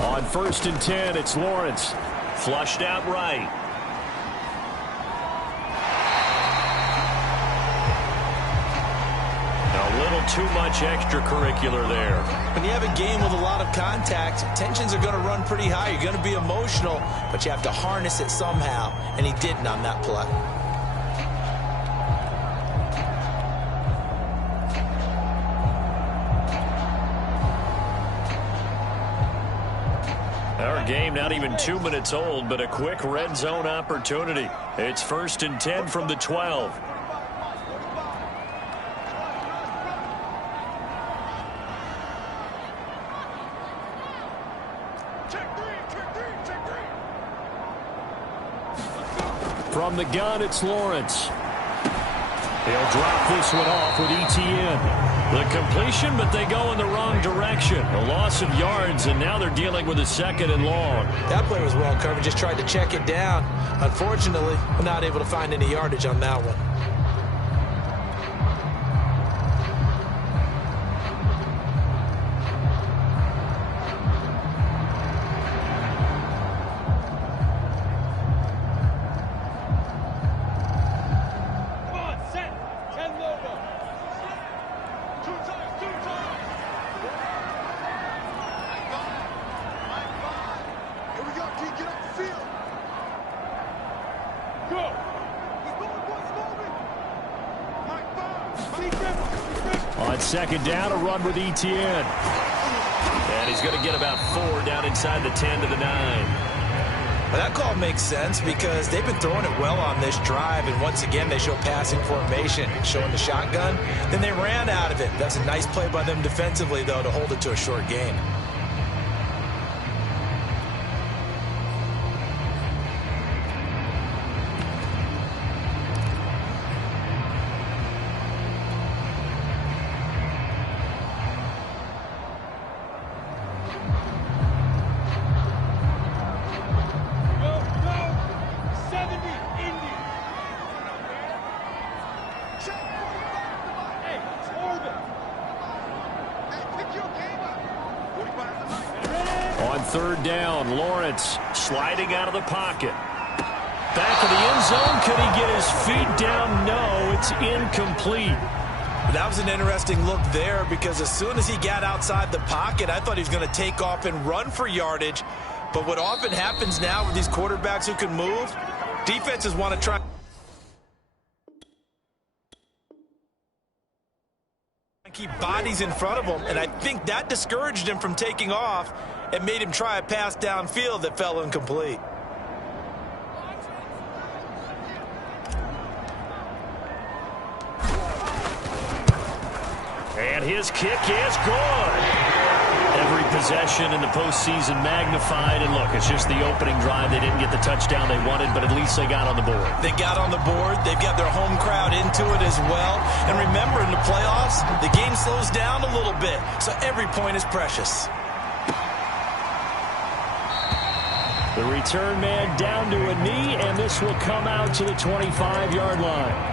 On 1st and 10, it's Lawrence. Flushed out right. A little too much extracurricular there. When you have a game with a lot of contact, tensions are going to run pretty high. You're going to be emotional, but you have to harness it somehow, and he didn't on that play. Our game not even 2 minutes old, but a quick red zone opportunity. It's 1st and 10 from the 12. From the gun, it's Lawrence. He'll drop this one off with Etienne. The completion, but they go in the wrong direction. A loss of yards, and now they're dealing with a 2nd and long. That play was well covered. Just tried to check it down. Unfortunately, we're not able to find any yardage on that one. On 2nd down, a run with Etienne. And he's going to get about 4 down inside the 10 to the 9. Well, that call makes sense because they've been throwing it well on this drive, and once again they show passing formation, showing the shotgun. Then they ran out of it. That's a nice play by them defensively, though, to hold it to a short gain. On 3rd down, Lawrence sliding out of the pocket. Back of the end zone. Could he get his feet down? No, it's incomplete. That was an interesting look there because as soon as he got outside the pocket, I thought he was going to take off and run for yardage. But what often happens now with these quarterbacks who can move, defenses want to try. Keep bodies in front of him, and I think that discouraged him from taking off and made him try a pass downfield that fell incomplete. And his kick is good. Every possession in the postseason magnified. And look, it's just the opening drive. They didn't get the touchdown they wanted, but at least they got on the board. They got on the board. They've got their home crowd into it as well. And remember, in the playoffs, the game slows down a little bit, so every point is precious. The return man down to a knee, and this will come out to the 25-yard line.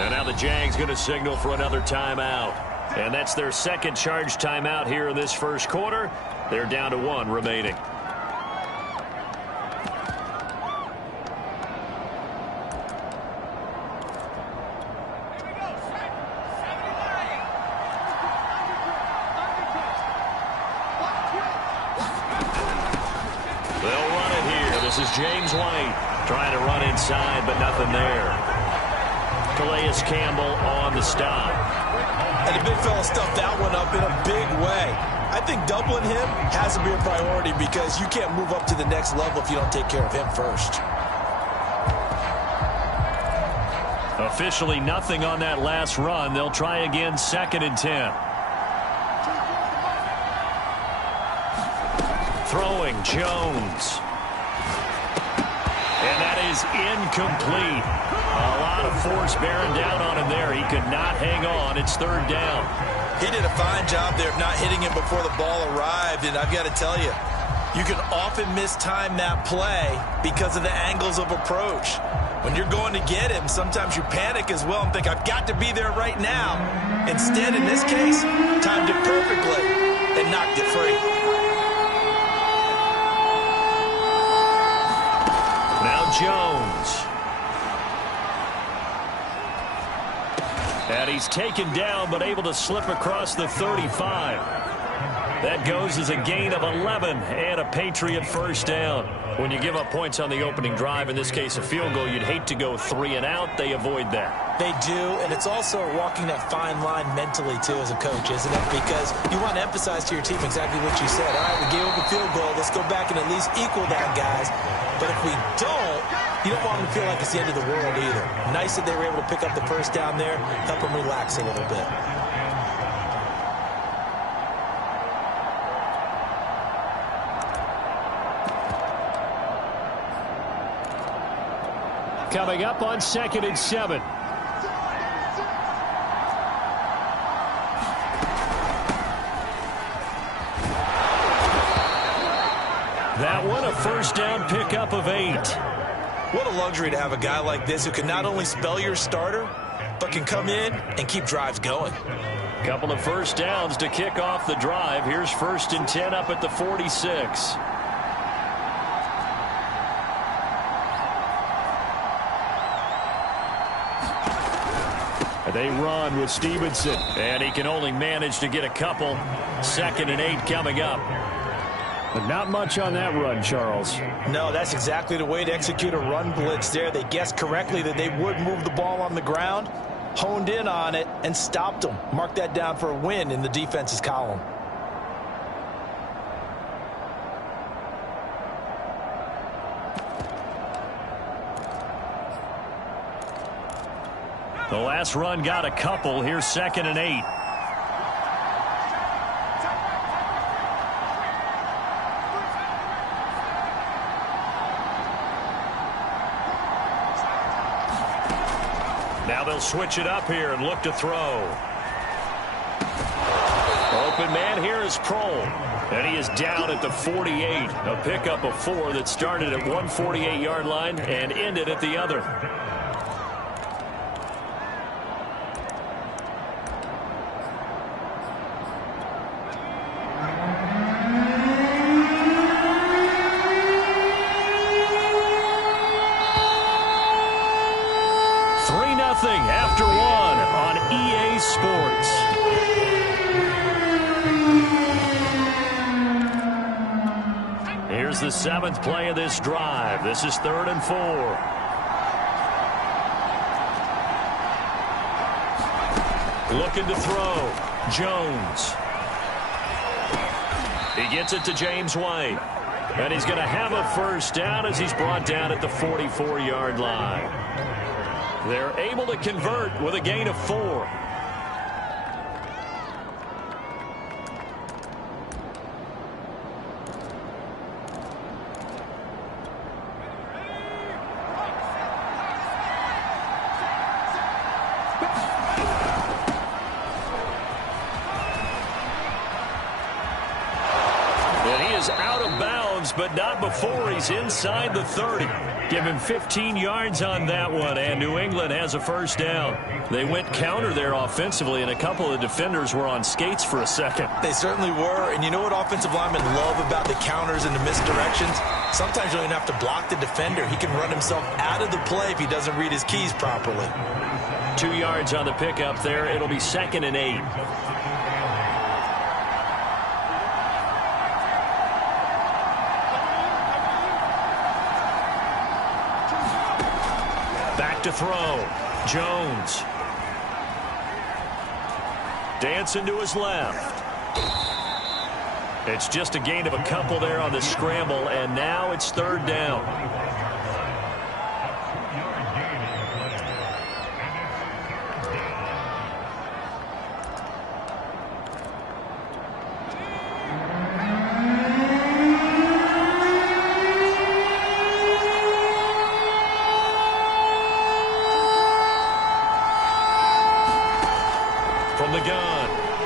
And now the Jags going to signal for another timeout. And that's their second charge timeout here in this first quarter. They're down to 1 remaining. They'll run it here. This is James White trying to run inside, but nothing there. Calais Campbell on the stop. And the big fella stuffed that one up in a big way. I think doubling him has to be a priority because you can't move up to the next level if you don't take care of him first. Officially nothing on that last run. They'll try again, 2nd and 10. Throwing, Jones. And that is incomplete. A lot of force bearing down on him there. He could not hang on. It's 3rd down. He did a fine job there of not hitting him before the ball arrived, and I've got to tell you, you can often mistime that play because of the angles of approach. When you're going to get him, sometimes you panic as well and think, I've got to be there right now. Instead, in this case, timed it perfectly and knocked it free. Now Jones. And he's taken down but able to slip across the 35. That goes as a gain of 11 and a Patriot 1st down. When you give up points on the opening drive, in this case a field goal, you'd hate to go 3 and out. They avoid that. They do, and it's also walking that fine line mentally, too, as a coach, isn't it? Because you want to emphasize to your team exactly what you said. All right, we gave up a field goal. Let's go back and at least equal that, guys. But if we don't, you don't want them to feel like it's the end of the world either. Nice that they were able to pick up the 1st down there, help them relax a little bit. Coming up on 2nd and 7. That one a 1st down pickup of 8. What a luxury to have a guy like this who can not only spell your starter, but can come in and keep drives going. Couple of 1st downs to kick off the drive. Here's 1st and 10 up at the 46. They run with Stevenson, and he can only manage to get a couple. 2nd and 8 coming up. But not much on that run, Charles. No, that's exactly the way to execute a run blitz there. They guessed correctly that they would move the ball on the ground, honed in on it, and stopped them. Mark that down for a win in the defense's column. The last run got a couple. Here's 2nd and 8. Now they'll switch it up here and look to throw. Open man here is Prohl. And he is down at the 48. A pickup of 4 that started at 148-yard line and ended at the other. After 1 on EA Sports. Here's the 7th play of this drive. This is 3rd and 4. Looking to throw. Jones. He gets it to James White. And he's going to have a 1st down as he's brought down at the 44-yard line. They're able to convert with a gain of 4. And he is out of bounds, but not before he's inside the 30. Give him 15 yards on that one, and New England has a 1st down. They went counter there offensively, and a couple of defenders were on skates for a second. They certainly were, and you know what offensive linemen love about the counters and the misdirections? Sometimes you don't even have to block the defender. He can run himself out of the play if he doesn't read his keys properly. 2 yards on the pickup there. It'll be 2nd and 8. To throw. Jones. Dancing to his left. It's just a gain of a couple there on the scramble, and now it's 3rd down.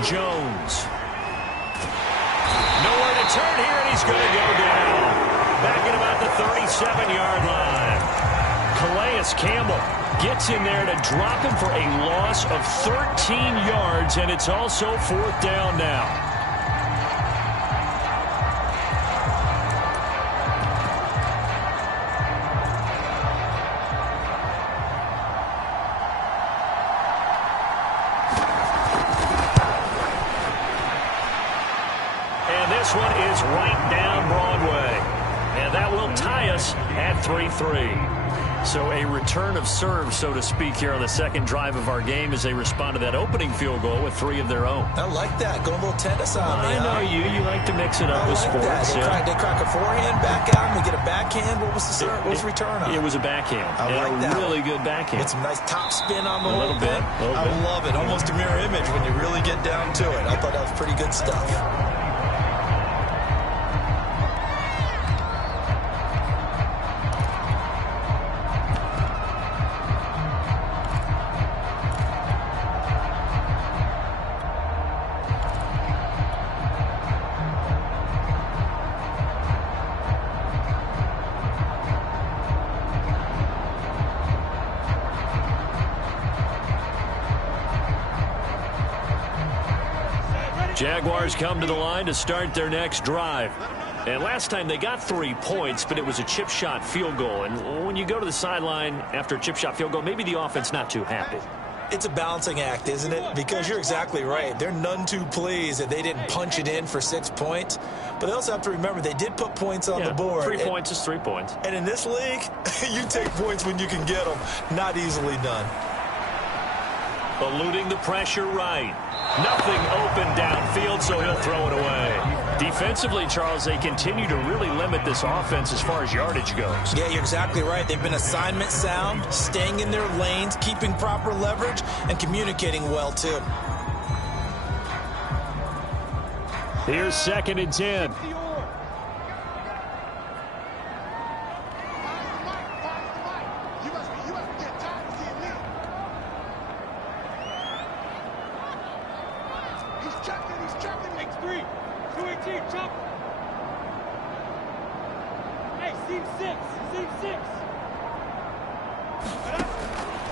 Jones. Nowhere to turn here, and he's going to go down. Back at about the 37-yard line. Calais Campbell gets in there to drop him for a loss of 13 yards, and it's also 4th down now. This one is right down Broadway. And that will tie us at 3-3. So a return of serve, so to speak, here on the second drive of our game as they respond to that opening field goal with 3 of their own. I like that. Going a little tennis on me. I know you like to mix it up with sports. They crack a forehand back out and we get a backhand. What was the return on? It was a backhand. I like that. Really good backhand. Get some nice top spin on the a little bit. I love it. Almost a mirror image when you really get down to it. I thought that was pretty good stuff. Jaguars come to the line to start their next drive. And last time they got 3 points, but it was a chip shot field goal. And when you go to the sideline after a chip shot field goal, maybe the offense not too happy. It's a balancing act, isn't it? Because you're exactly right. They're none too pleased that they didn't punch it in for 6 points. But they also have to remember they did put points on the board. 3 points is 3 points. And in this league, you take points when you can get them. Not easily done. Eluding the pressure right. Nothing open downfield, so he'll throw it away. Defensively, Charles, they continue to really limit this offense as far as yardage goes. Yeah, you're exactly right. They've been assignment sound, staying in their lanes, keeping proper leverage, and communicating well, too. Here's 2nd and 10.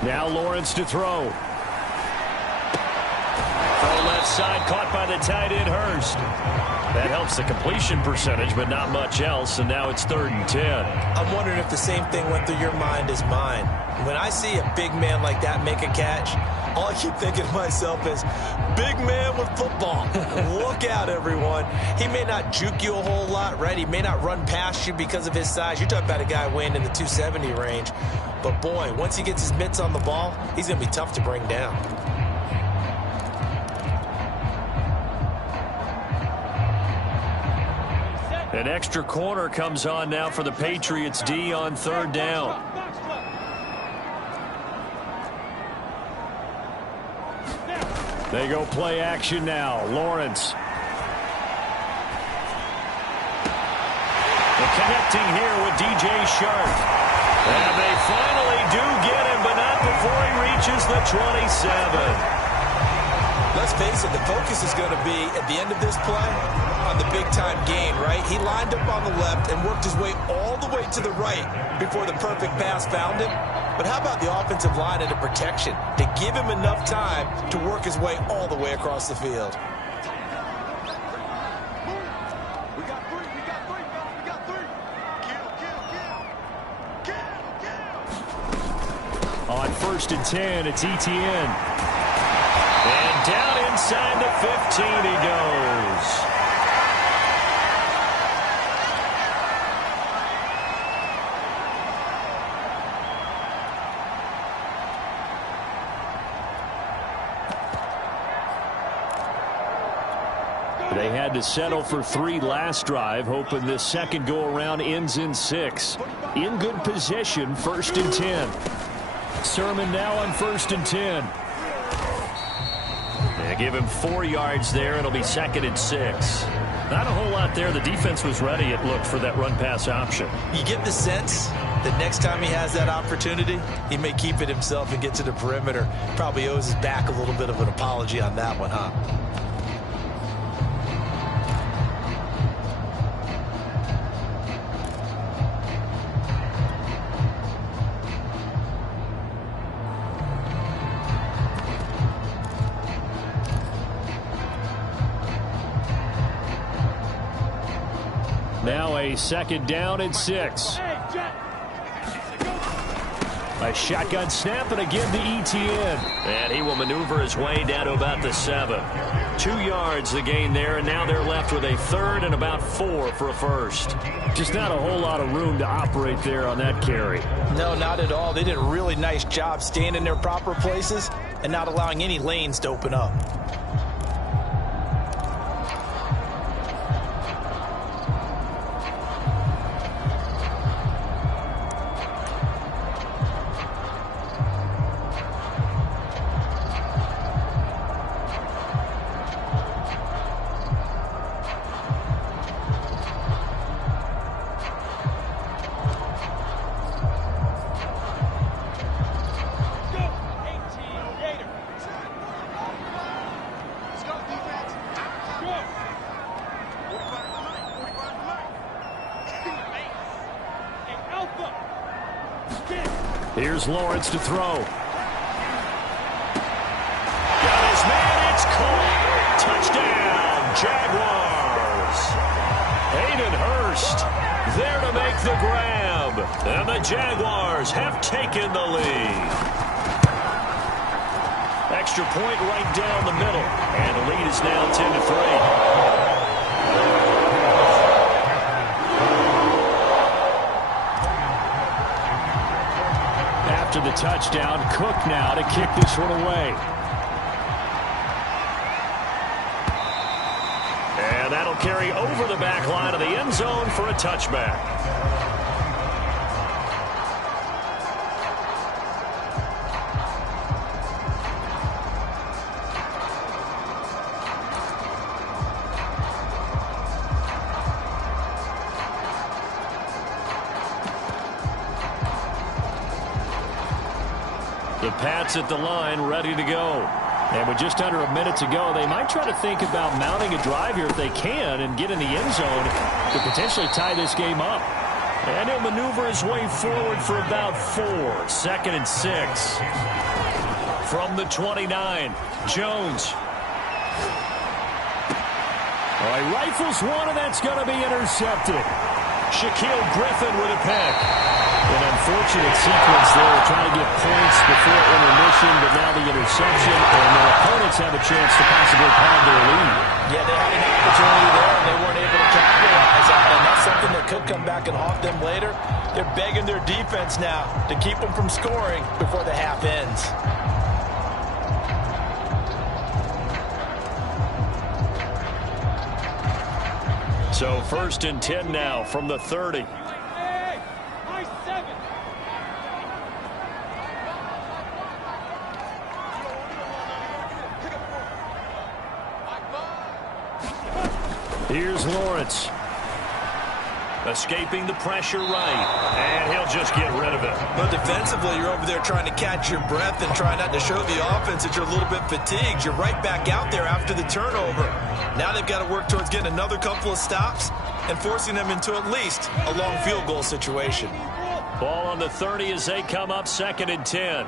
Now Lawrence to throw. Throw left side, caught by the tight end Hurst. That helps the completion percentage, but not much else, and now it's 3rd and 10. I'm wondering if the same thing went through your mind as mine. When I see a big man like that make a catch, all I keep thinking to myself is, big man with football. Look out, everyone. He may not juke you a whole lot, right? He may not run past you because of his size. You're talking about a guy weighing in the 270 range. But, boy, once he gets his mitts on the ball, he's going to be tough to bring down. An extra corner comes on now for the Patriots D on 3rd down. They go play action now. Lawrence. The connecting here with DJ Shark. And they finally do get him, but not before he reaches the 27. Let's face it, the focus is going to be, at the end of this play, on the big-time gain, right? He lined up on the left and worked his way all the way to the right before the perfect pass found him. But how about the offensive line and the protection to give him enough time to work his way all the way across the field? On 1st and 10, it's Etienne. And down inside the 15 he goes. They had to settle for 3 last drive, hoping this second go-around ends in 6. In good position, 1st and 10. Sermon now on 1st and 10. They give him 4 yards there. It'll be 2nd and 6. Not a whole lot there. The defense was ready, it looked, for that run-pass option. You get the sense that next time he has that opportunity, he may keep it himself and get to the perimeter. Probably owes his back a little bit of an apology on that one, huh? play, 2nd down and 6. A shotgun snap, and again to Etienne. And he will maneuver his way down to about the 7. 2 yards the gain there, and now they're left with a 3rd and about 4 for a first. Just not a whole lot of room to operate there on that carry. No, not at all. They did a really nice job staying in their proper places and not allowing any lanes to open up. Here's Lawrence to throw. Got his man, it's caught. Touchdown, Jaguars. Hayden Hurst there to make the grab. And the Jaguars have taken the lead. Extra point right down the middle. And the lead is now 10-3. After the touchdown, Cook now to kick this one away. And that'll carry over the back line of the end zone for a touchback. The Pats at the line, ready to go. And with just under a minute to go, they might try to think about mounting a drive here if they can and get in the end zone to potentially tie this game up. And he'll maneuver his way forward for about 4. 2nd and 6. From the 29, Jones. All right, rifles one, and that's going to be intercepted. Shaquill Griffin with a pick. An unfortunate sequence there, trying to get points before intermission, but now the interception, and their opponents have a chance to possibly pad their lead. Yeah, they had an opportunity there, and they weren't able to capitalize on it. And that's something that could come back and haunt them later. They're begging their defense now to keep them from scoring before the half ends. So 1st and 10 now from the 30. Here's Lawrence. Escaping the pressure right. And he'll just get rid of it. But defensively, you're over there trying to catch your breath and try not to show the offense that you're a little bit fatigued. You're right back out there after the turnover. Now they've got to work towards getting another couple of stops and forcing them into at least a long field goal situation. Ball on the 30 as they come up 2nd and 10.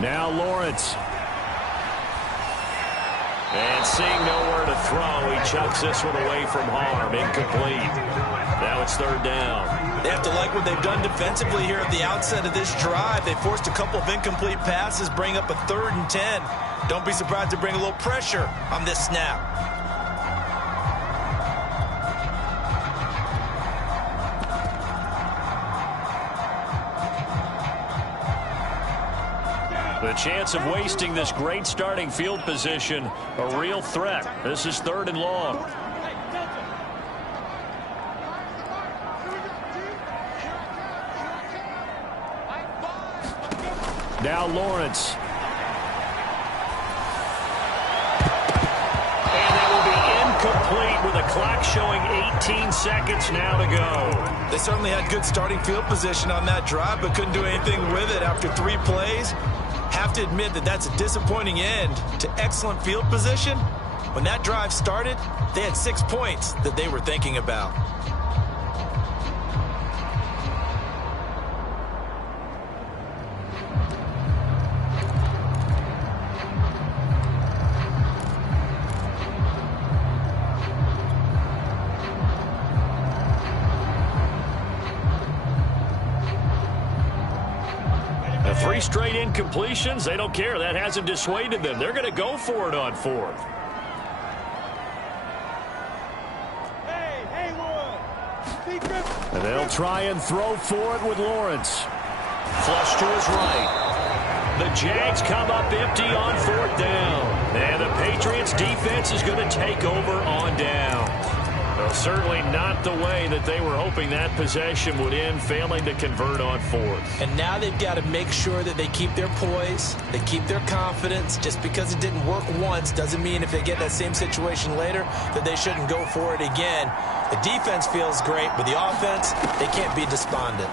Now Lawrence. And seeing nowhere to throw, he chucks this one away from harm. Incomplete. Now it's 3rd down. They have to like what they've done defensively here at the outset of this drive. They forced a couple of incomplete passes, bring up a 3rd and 10. Don't be surprised to bring a little pressure on this snap. The chance of wasting this great starting field position, a real threat. This is 3rd and long. Now Lawrence. And that will be incomplete with a clock showing 18 seconds now to go. They certainly had good starting field position on that drive, but couldn't do anything with it after 3 plays. Have to admit that that's a disappointing end to excellent field position When that drive started, they had 6 points that they were thinking about. Three straight incompletions. They don't care. That hasn't dissuaded them. They're going to go for it on fourth. And they'll try and throw for it with Lawrence. Flush to his right. The Jags come up empty on fourth down. And the Patriots defense is going to take over on down. Well, certainly not the way that they were hoping that possession would end, failing to convert on fourth. And now they've got to make sure that they keep their poise, they keep their confidence. Just because it didn't work once doesn't mean if they get that same situation later that they shouldn't go for it again. The defense feels great, but the offense, they can't be despondent.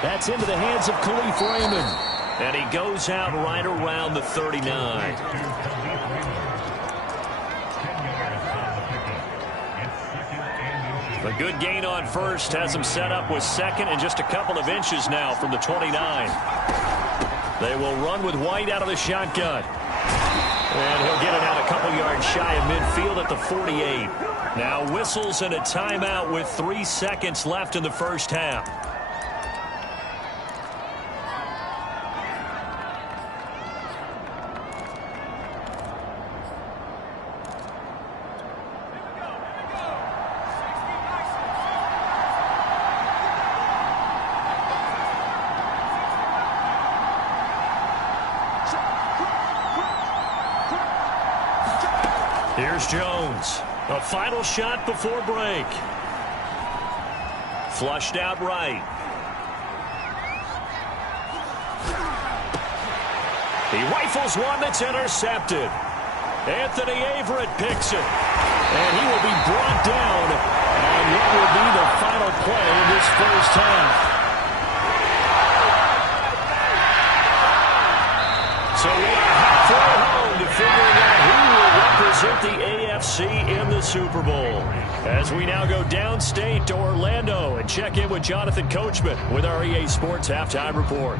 That's into the hands of Khalif Raymond. And he goes out right around the 39. A good gain on first has him set up with second and just a couple of inches now from the 29. They will run with White out of the shotgun. And he'll get it out a couple yards shy of midfield at the 48. Now whistles and a timeout with 3 seconds left in the first half. Here's Jones. A final shot before break. Flushed out right. He rifles one that's intercepted. Anthony Averett picks it. And he will be brought down on what will be the final play in this first half. So we are halfway home to figuring out who will represent the AFC in the Super Bowl. As we now go downstate to Orlando and check in with Jonathan Coachman with our EA Sports Halftime Report.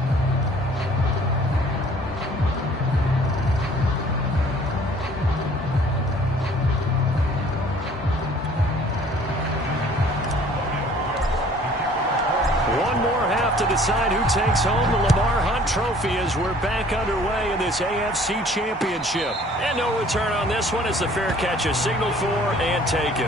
To decide who takes home the Lamar Hunt Trophy as we're back underway in this AFC Championship. And no return on this one as the fair catch is signaled for and taken.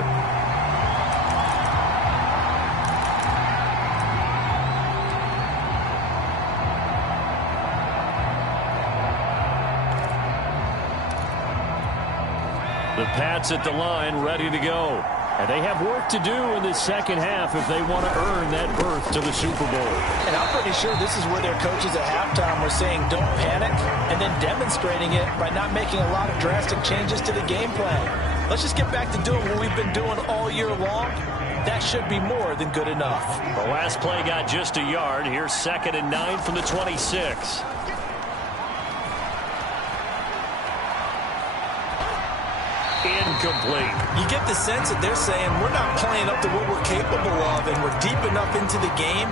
The Pats at the line ready to go. And they have work to do in the second half if they want to earn that berth to the Super Bowl. And I'm pretty sure this is where their coaches at halftime were saying don't panic and then demonstrating it by not making a lot of drastic changes to the game plan. Let's just get back to doing what we've been doing all year long. That should be more than good enough. The last play got just a yard. Here's 2nd and 9 from the 26. Incomplete. You get the sense that they're saying we're not playing up to what we're capable of, and we're deep enough into the game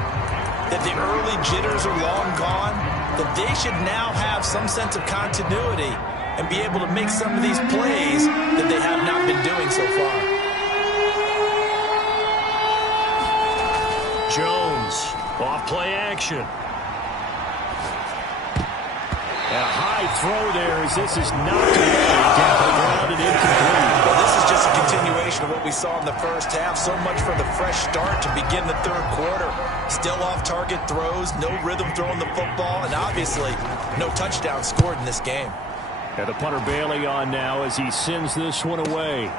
that the early jitters are long gone, that they should now have some sense of continuity and be able to make some of these plays that they have not been doing so far. Jones, off play action. A high throw there as this is knocked away down the ground and incomplete. Well, this is just a continuation of what we saw in the first half. So much for the fresh start to begin the third quarter. Still off-target throws, no rhythm throwing the football, and obviously no touchdown scored in this game. And the punter Bailey on now as he sends this one away.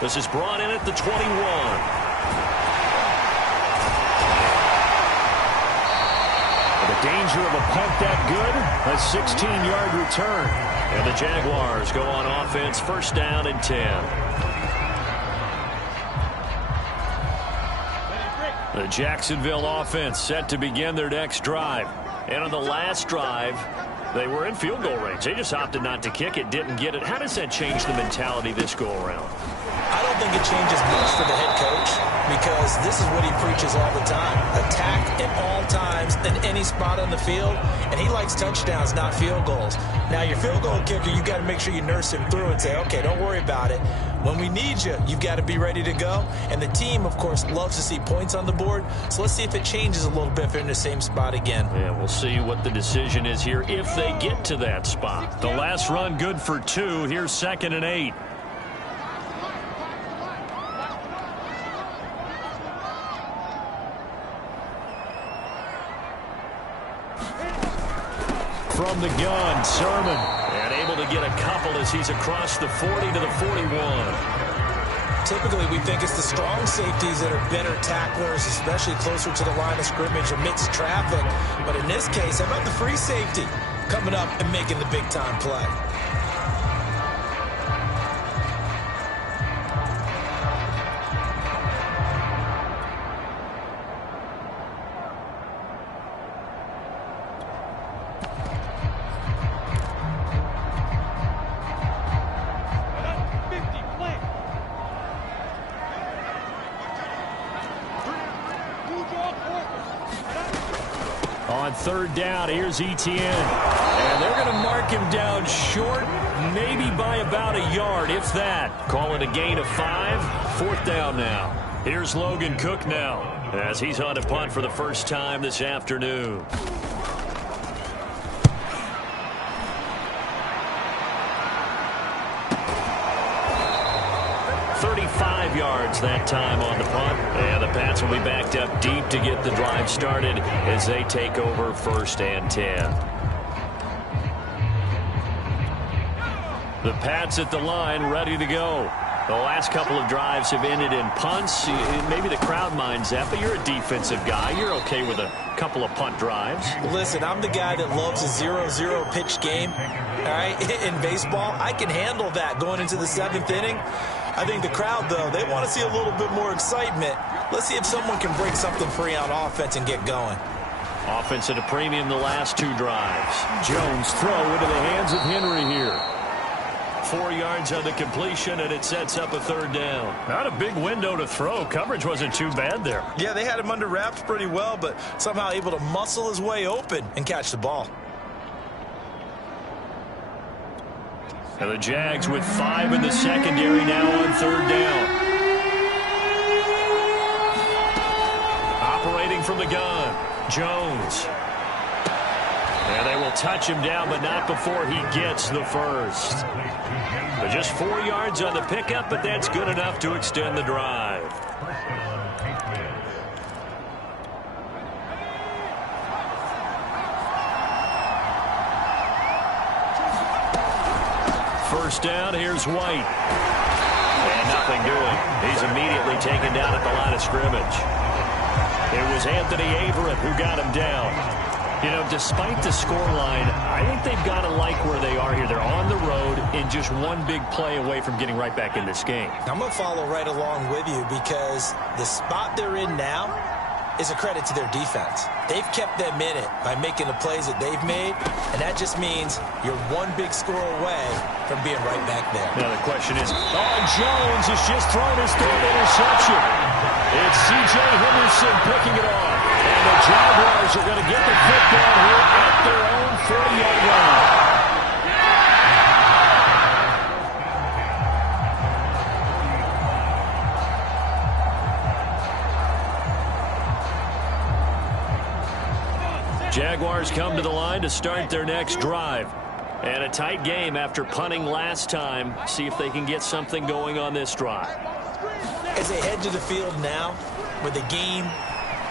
This is brought in at the 21. Danger of a punt that good. A 16-yard return. And the Jaguars go on offense, first down and 10. The Jacksonville offense set to begin their next drive. And on the last drive, They were in field goal range. They just opted not to kick it, didn't get it. How does that change the mentality this go-around? I don't think it changes much for the head coach because this is what he preaches all the time. Attack at all times in any spot on the field, and he likes touchdowns, not field goals. Now, your field goal kicker, you got to make sure you nurse him through and say, okay, don't worry about it. When we need you, you've got to be ready to go. And the team, of course, loves to see points on the board. So let's see if it changes a little bit if they're in the same spot again. Yeah, we'll see what the decision is here if they get to that spot. The last run good for 2. Here's 2nd and 8. From the gun, Sermon. And able to get a couple as he's across the 40 to the 41. Typically, we think it's the strong safeties that are better tacklers, especially closer to the line of scrimmage amidst traffic. But in this case, how about the free safety coming up and making the big-time play? On 3rd down, here's Etienne. And they're going to mark him down short, maybe by about a yard, if that. Call it a gain of 5. 4th down now. Here's Logan Cook now, as he's on to punt for the first time this afternoon. 35 yards that time on the punt. And the Pats will be backed up deep to get the drive started as they take over 1st and 10. The Pats at the line ready to go. The last couple of drives have ended in punts. Maybe the crowd minds that, but you're a defensive guy. You're okay with a couple of punt drives. Listen, I'm the guy that loves a 0-0 pitch game. All right, in baseball, I can handle that going into the 7th inning. I think the crowd, though, they want to see a little bit more excitement. Let's see if someone can break something free on offense and get going. Offense at a premium the last 2 drives. Jones throw into the hands of Henry here. 4 yards on the completion, and it sets up a 3rd down. Not a big window to throw. Coverage wasn't too bad there. Yeah, they had him under wraps pretty well, but somehow able to muscle his way open and catch the ball. And the Jags with 5 in the secondary now on 3rd down. Operating from the gun, Jones. And they will touch him down, but not before he gets the first. But just 4 yards on the pickup, but that's good enough to extend the drive. First down, here's White. And nothing doing. He's immediately taken down at the line of scrimmage. It was Anthony Averett who got him down. You know, despite the scoreline, I think they've got to like where they are here. They're on the road and just one big play away from getting right back in this game. I'm going to follow right along with you because the spot they're in now is a credit to their defense. They've kept them in it by making the plays that they've made, and that just means you're one big score away from being right back there. Now the question is, Jones has just thrown his 3rd interception. It's C.J. Henderson picking it off. And the Jaguars are going to get the football here at their own 40-yard line. Jaguars come to the line to start their next drive. And a tight game after punting last time. See if they can get something going on this drive. As they head to the field now, with the game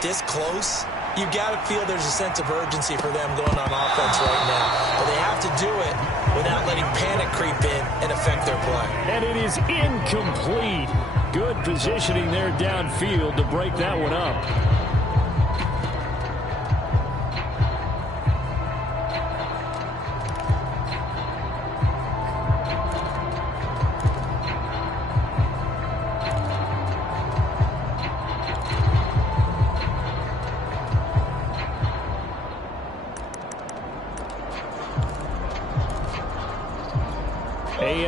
this close, you've got to feel there's a sense of urgency for them going on offense right now. But they have to do it without letting panic creep in and affect their play. And it is incomplete. Good positioning there downfield to break that one up.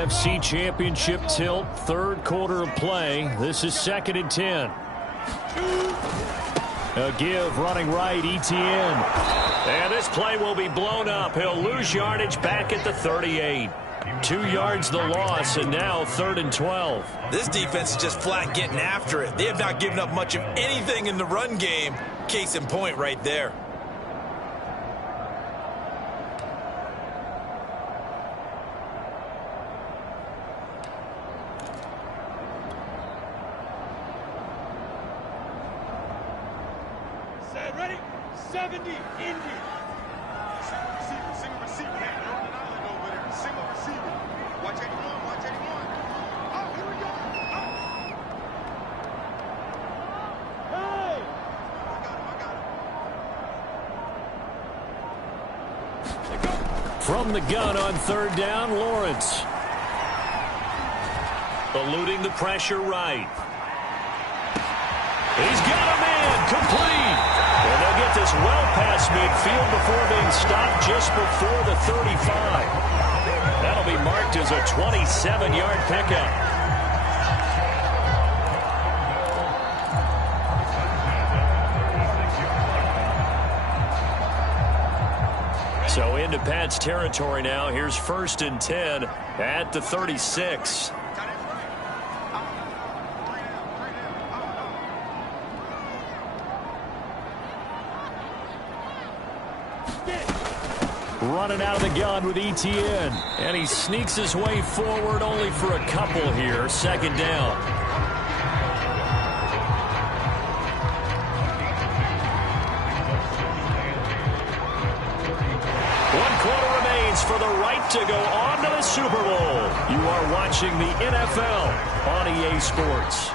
AFC Championship tilt, third quarter of play. This is 2nd and 10. A give running right, Etienne. And this play will be blown up. He'll lose yardage back at the 38. 2 yards the loss, and now 3rd and 12. This defense is just flat getting after it. They have not given up much of anything in the run game. Case in point right there. Ready? 70, Indy. Single receiver. They're on an island over there. Single receiver. Watch 81, watch 81. Oh, here we go. Oh. Hey! I got him. From the gun on 3rd down, Lawrence. Eluding the pressure right. He's got a man, complete. And they'll get this well past midfield before being stopped just before the 35. That'll be marked as a 27-yard pickup. So into Pat's territory now. Here's 1st and 10 at the 36. Running out of the gun with Etienne. And he sneaks his way forward only for a couple here. 2nd down. One quarter remains for the right to go on to the Super Bowl. You are watching the NFL on EA Sports.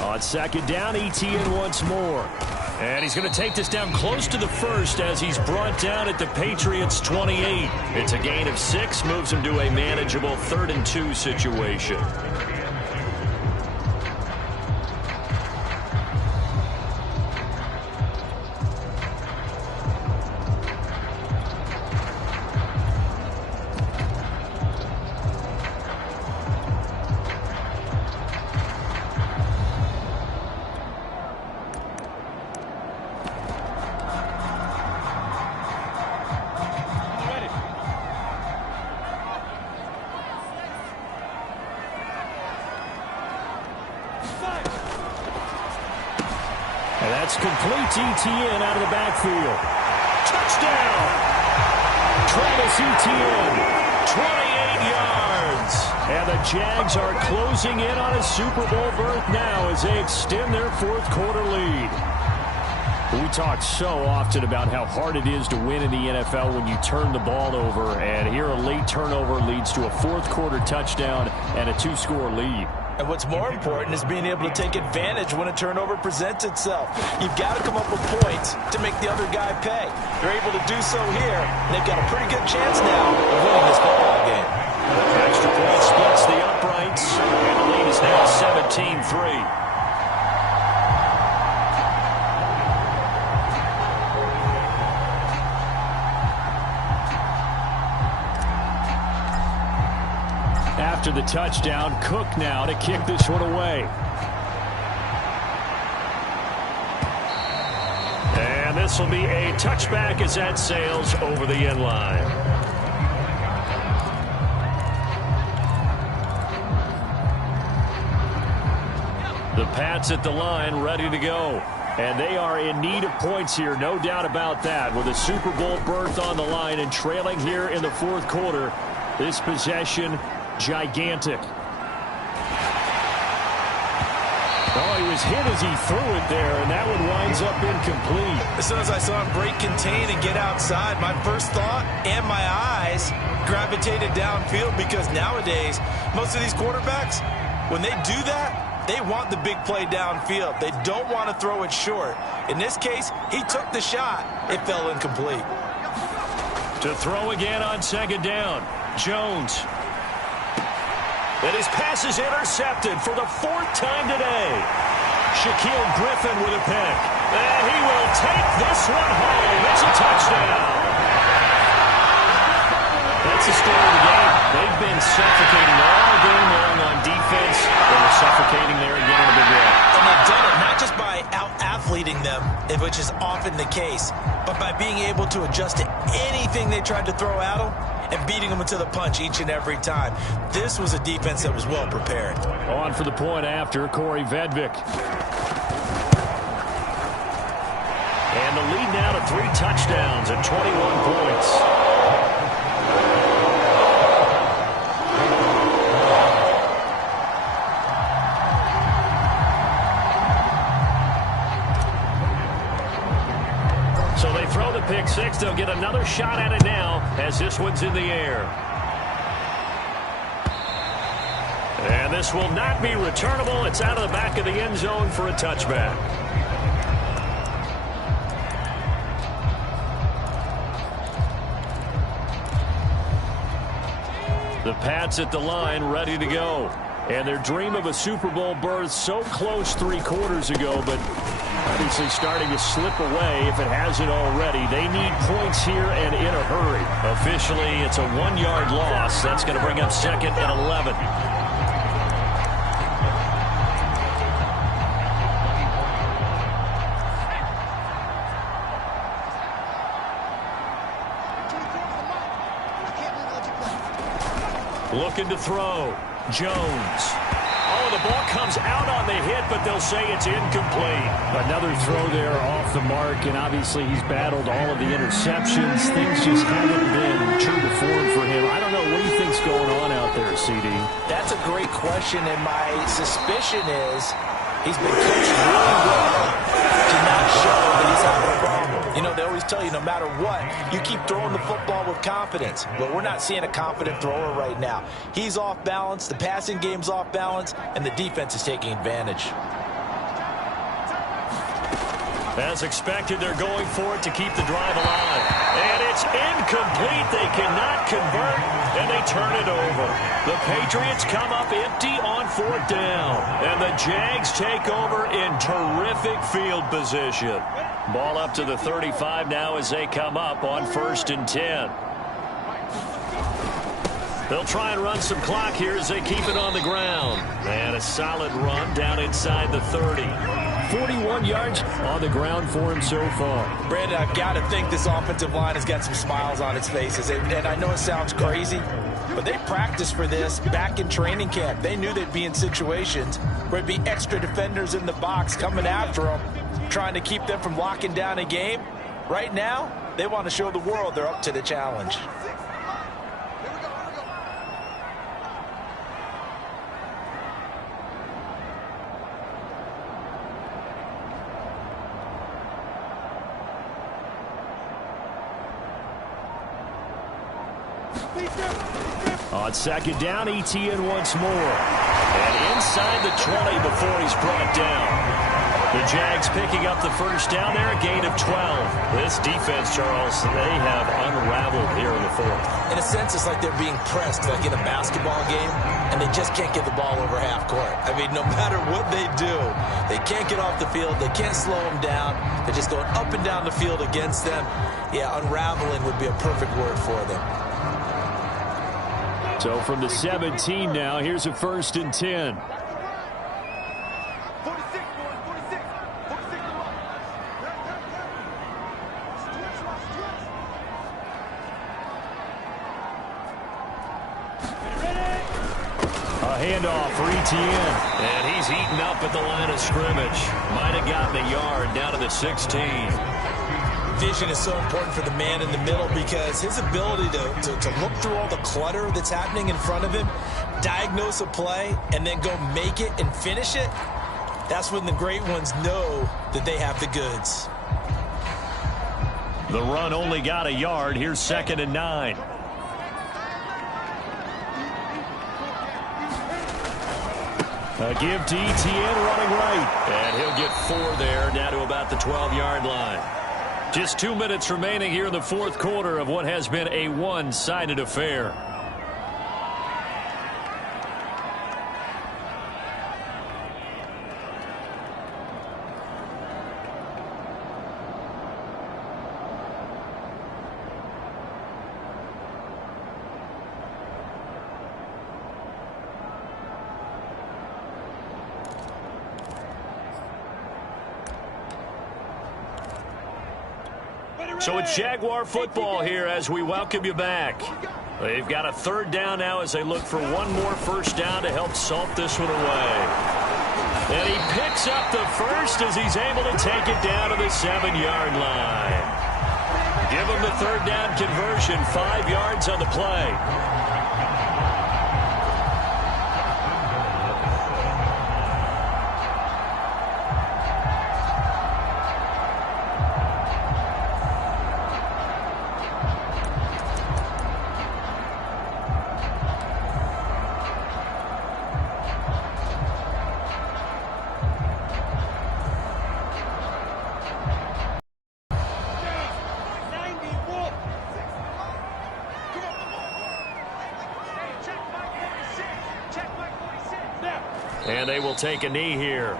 On 2nd down, Etienne once more. And he's going to take this down close to the 1st as he's brought down at the Patriots' 28. It's a gain of 6, moves him to a manageable 3rd and 2 situation. And that's complete to Etienne out of the backfield. Touchdown! Travis Etienne, 28 yards. And the Jags are closing in on a Super Bowl berth now as they extend their 4th quarter lead. We talk so often about how hard it is to win in the NFL when you turn the ball over. And here a late turnover leads to a 4th quarter touchdown and a 2-score lead. And what's more important is being able to take advantage when a turnover presents itself. You've got to come up with points to make the other guy pay. They're able to do so here, and they've got a pretty good chance now of winning this football game. Extra point splits the uprights, and the lead is now 17-3. After the touchdown, Cook now to kick this one away. And this will be a touchback as that sails over the end line. The Pats at the line ready to go. And they are in need of points here, no doubt about that. With a Super Bowl berth on the line and trailing here in the 4th quarter, this possession gigantic. Oh, he was hit as he threw it there, and that one winds up incomplete. As soon as I saw him break contain and get outside, my first thought and my eyes gravitated downfield, because nowadays, most of these quarterbacks, when they do that, they want the big play downfield. They don't want to throw it short. In this case, he took the shot. It fell incomplete. To throw again on second down, Jones. And his pass is intercepted for the 4th time today. Shaquill Griffin with a pick. And he will take this one home. It's a touchdown. That's the story of the game. They've been suffocating all game long on defense. They were suffocating there again in a big way. And they've done it not just by out-athleting them, which is often the case, but by being able to adjust to anything they tried to throw at them and beating them into the punch each and every time. This was a defense that was well prepared. On for the point after, Corey Vedvik. And the lead now to 3 touchdowns and 21 points. So they throw the pick six. They'll get another shot at it now as this one's in the air. And this will not be returnable. It's out of the back of the end zone for a touchback. The Pats at the line, ready to go. And their dream of a Super Bowl berth so close 3 quarters ago, but obviously starting to slip away if it hasn't already. They need points here and in a hurry. Officially, it's a 1-yard loss. That's going to bring up 2nd and 11. Looking to throw. Jones. Oh, the ball comes out on the hit, but they'll say it's incomplete. Another throw there off the mark, and obviously he's battled all of the interceptions. Things just haven't been true to form for him. I don't know. What do you think's going on out there, CD? That's a great question, and my suspicion is he's been coached really well to not show that he's having a problem. You know, they always tell you no matter what, you keep throwing the football with confidence. But we're not seeing a confident thrower right now. He's off balance, the passing game's off balance, and the defense is taking advantage. As expected, they're going for it to keep the drive alive. And it's incomplete. They cannot convert, and they turn it over. The Patriots come up empty on 4th down. And the Jags take over in terrific field position. Ball up to the 35 now as they come up on 1st and 10. They'll try and run some clock here as they keep it on the ground. And a solid run down inside the 30. 41 yards on the ground for him so far. Brandon, I've got to think this offensive line has got some smiles on its faces. And I know it sounds crazy, but they practiced for this back in training camp. They knew they'd be in situations where there'd be extra defenders in the box coming after them, trying to keep them from locking down a game. Right now, they want to show the world they're up to the challenge. On 2nd down, Etienne once more. And inside the 20 before he's brought down. The Jags picking up the 1st down there, a gain of 12. This defense, Charles, they have unraveled here in the 4th. In a sense, it's like they're being pressed, like in a basketball game, and they just can't get the ball over half court. I mean, no matter what they do, they can't get off the field. They can't slow them down. They're just going up and down the field against them. Yeah, unraveling would be a perfect word for them. So from the 17 now, here's a 1st and 10. A handoff for Etienne. And he's eaten up at the line of scrimmage. Might have gotten a yard down to the 16. Vision is so important for the man in the middle because his ability to look through all the clutter that's happening in front of him, diagnose a play, and then go make it and finish it, That's when the great ones know that they have the goods. The run only got a yard. Here's 2nd and 9. A give to Etienne running right. And he'll get 4 there, down to about the 12-yard line. Just 2 minutes remaining here in the fourth quarter of what has been a one-sided affair. So it's Jaguar football here as we welcome you back. They've got a 3rd down now as they look for one more first down to help salt this one away. And he picks up the first as he's able to take it down to the 7-yard line. Give him the 3rd down conversion, 5 yards on the play. And they will take a knee here.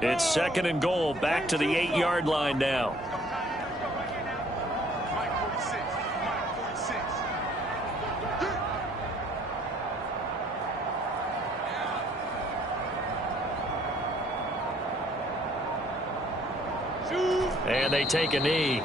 It's 2nd and goal, back to the 8-yard line now. And they take a knee.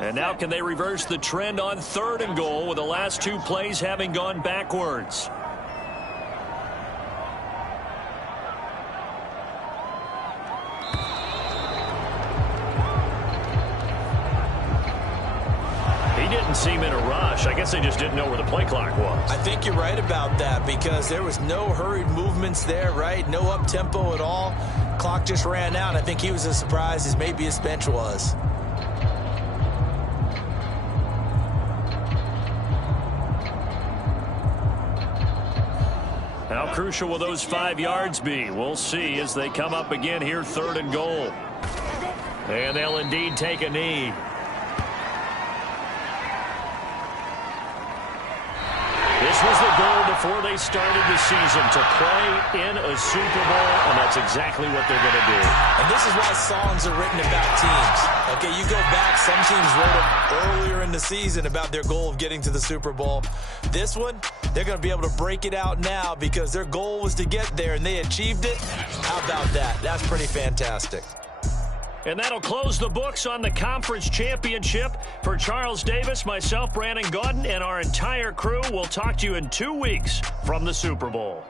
And now can they reverse the trend on 3rd and goal with the last 2 plays having gone backwards? He didn't seem in a rush. I guess they just didn't know where the play clock was. I think you're right about that because there was no hurried movements there, right? No up-tempo at all. Clock just ran out. I think he was as surprised as maybe his bench was. How crucial will those 5 yards be? We'll see as they come up again here, 3rd and goal. And they'll indeed take a knee. This was the goal before they started the season, to play in a Super Bowl, and that's exactly what they're going to do. And this is why songs are written about teams. Okay, you go back, some teams wrote them earlier in the season about their goal of getting to the Super Bowl. This one, they're going to be able to break it out now because their goal was to get there, and they achieved it. How about that? That's pretty fantastic. And that'll close the books on the conference championship. For Charles Davis, myself, Brandon Gaudin, and our entire crew, we'll talk to you in 2 weeks from the Super Bowl.